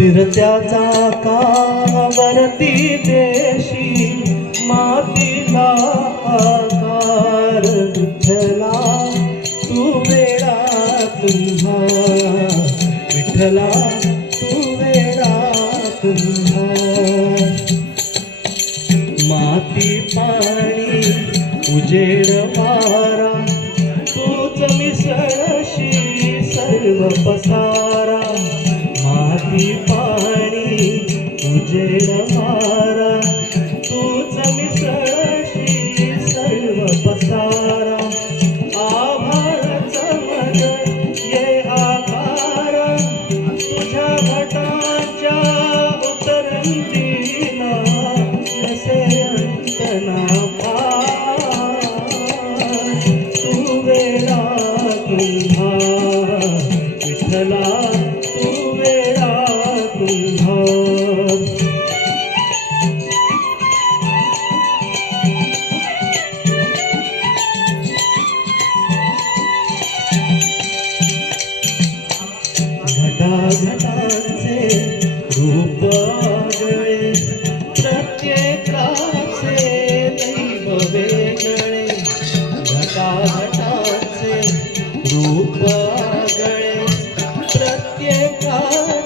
फिरत्या चाकावरती देशी मातीला आकार विठ्ठला तू वेडा तुम्हा विठ्ठला तू वेडा तुम्हा माती पाणी उजेड वारा तूच मिसळशी सर्व पसारा माती पाणी उजेड वारा तूच मिसळशी सर्व पसारा आभाळ चमन ये आकार तुझ्या घटाच्या उतरंतीला नसे अंतना तू वेडा तुम्हा विठ्ठला तू वेडा तुम्हा घटाघटांचे रूप आगळे प्रत्येकाचे दैव वेगळे घटाघटांचे रूप आगळे प्रत्येकाचे